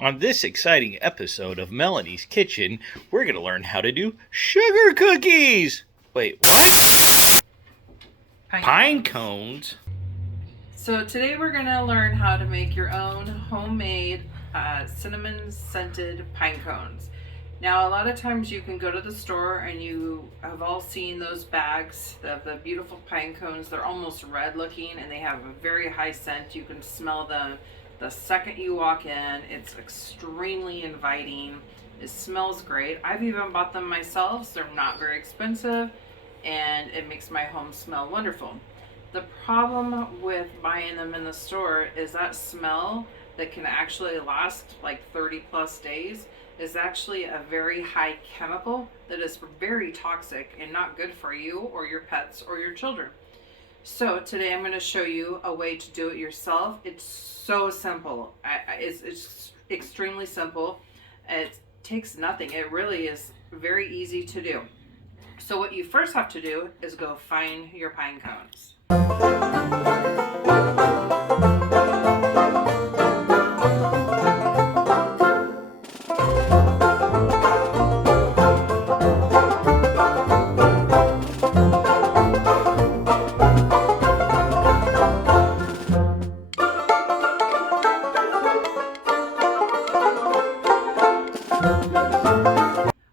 On this exciting episode of Melanie's Kitchen, we're going to learn how to do sugar cookies! Wait, what? Pine cones? So today we're going to learn how to make your own homemade cinnamon scented pine cones. Now a lot of times you can go to the store and you have all seen those bags of the beautiful pine cones. They're almost red looking and they have a very high scent. You can smell them the second you walk in. It's extremely inviting. It smells great. I've even bought them myself, so they're not very expensive and it makes my home smell wonderful. The problem with buying them in the store is that smell that can actually last like 30 plus days is actually a very high chemical that is very toxic and not good for you or your pets or your children. So today I'm going to show you a way to do it yourself. It's so simple. It's extremely simple. It takes nothing. It really is very easy to do. So what you first have to do is go find your pine cones.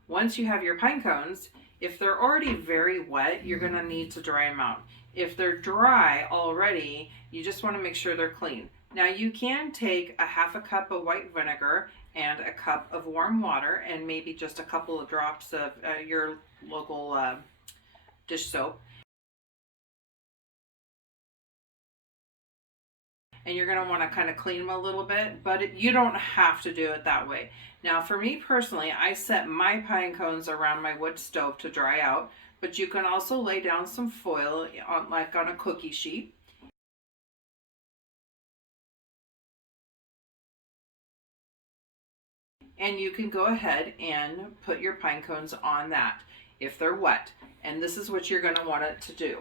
Once you have your pine cones, if they're already very wet, you're going to need to dry them out. If they're dry already, you just want to make sure they're clean. Now you can take a half a cup of white vinegar and a cup of warm water and maybe just a couple of drops of your local dish soap. And you're going to want to kind of clean them a little bit, but you don't have to do it that way. Now for me personally, I set my pine cones around my wood stove to dry out, but you can also lay down some foil on, like on a cookie sheet. And you can go ahead and put your pine cones on that if they're wet. And this is what you're going to want it to do.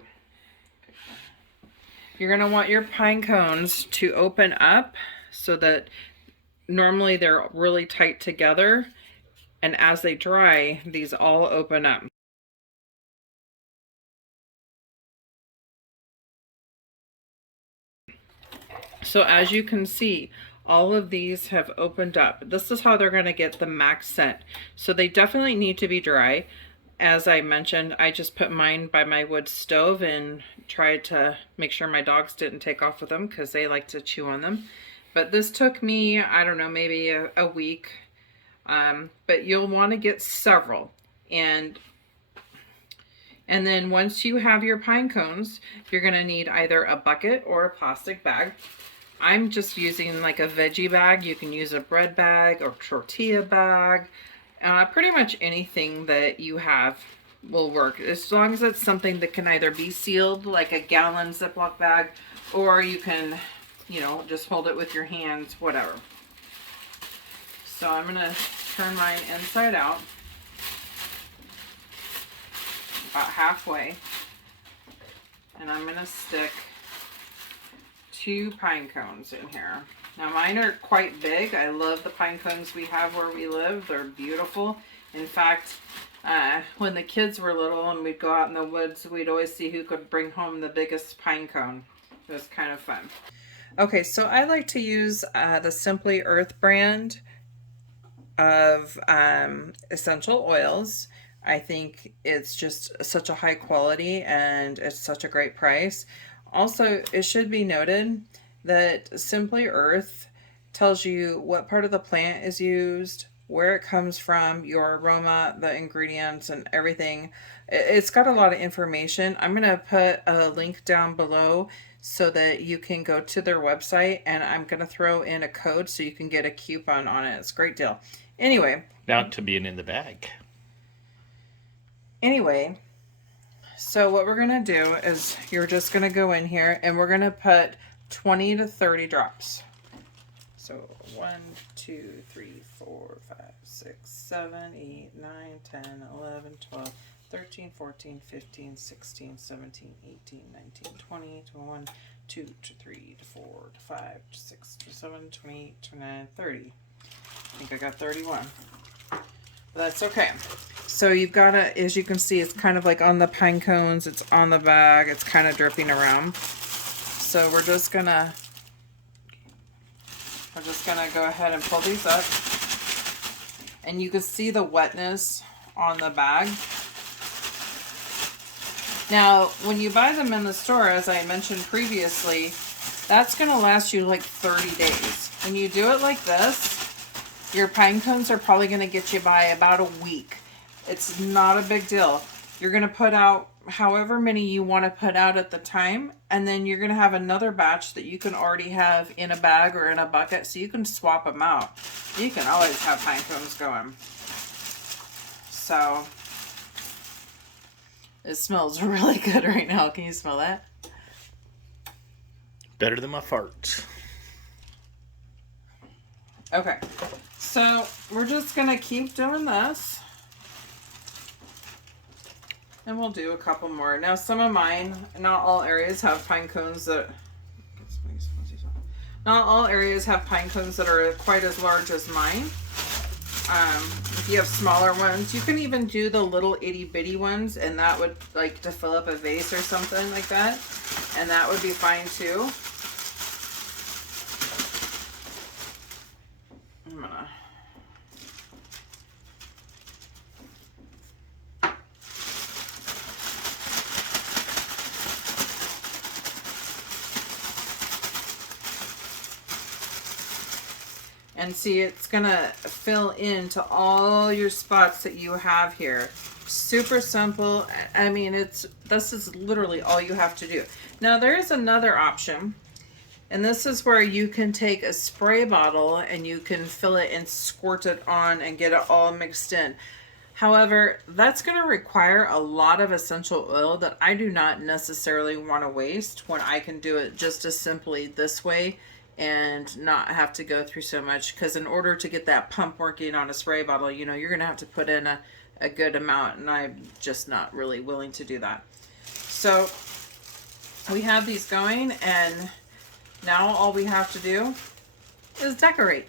You're going to want your pine cones to open up so that normally they're really tight together, and as they dry, these all open up. So as you can see, all of these have opened up. This is how they're going to get the max scent. So they definitely need to be dry. As I mentioned, I just put mine by my wood stove and tried to make sure my dogs didn't take off with them because they like to chew on them. But this took me, I don't know, maybe a week. But you'll want to get several. And then once you have your pine cones, you're going to need either a bucket or a plastic bag. I'm just using like a veggie bag. You can use a bread bag or tortilla bag. Pretty much anything that you have will work, as long as it's something that can either be sealed like a gallon Ziploc bag, or you can, you know, just hold it with your hands, whatever. So I'm going to turn mine inside out about halfway, and I'm going to stick 2 pine cones in here. Now mine are quite big. I love the pine cones we have where we live. They're beautiful. In fact, when the kids were little and we'd go out in the woods, we'd always see who could bring home the biggest pine cone. It was kind of fun. Okay, so I like to use the Simply Earth brand of essential oils. I think it's just such a high quality and it's such a great price. Also, it should be noted that Simply Earth tells you what part of the plant is used, where it comes from, your aroma, the ingredients, and everything. It's got a lot of information. I'm going to put a link down below so that you can go to their website, and I'm going to throw in a code so you can get a coupon on it. It's a great deal. Anyway. Not to being in the bag. Anyway, so what we're going to do is you're just going to go in here and we're going to put 20 to 30 drops. So 1, 2, 3, 4, 5, 6, 7, 8, 9, 10, 11, 12, 13, 14, 15, 16, 17, 18, 19, 20, 21, 2 to 3 to 4 to 5 to 6 to 7, 28, 29, 30. think I got 31. But that's okay. So you've got to, as you can see, it's kind of like on the pine cones. It's on the bag. It's kind of dripping around. So we're just gonna go ahead and pull these up. And you can see the wetness on the bag. Now, when you buy them in the store, as I mentioned previously, that's going to last you like 30 days. When you do it like this, your pine cones are probably going to get you by about a week. It's not a big deal. You're going to put out however many you want to put out at the time, and then you're going to have another batch that you can already have in a bag or in a bucket, so you can swap them out. You can always have pine cones going. So it smells really good right now. Can you smell that? Better than my farts. Okay, so we're just gonna keep doing this, and we'll do a couple more. Now, some of mine, not all areas have pine cones that. Not all areas have pine cones that are quite as large as mine. If you have smaller ones, you can even do the little itty bitty ones, and that would like to fill up a vase or something like that, and that would be fine too. I'm gonna. And see, it's gonna fill into all your spots that you have here. Super simple. I mean, this is literally all you have to do. Now, there is another option, and this is where you can take a spray bottle and you can fill it and squirt it on and get it all mixed in. However, that's going to require a lot of essential oil that I do not necessarily want to waste when I can do it just as simply this way and not have to go through so much. Because in order to get that pump working on a spray bottle, you know, you're going to have to put in a good amount, and I'm just not really willing to do that. So we have these going, and now all we have to do is decorate.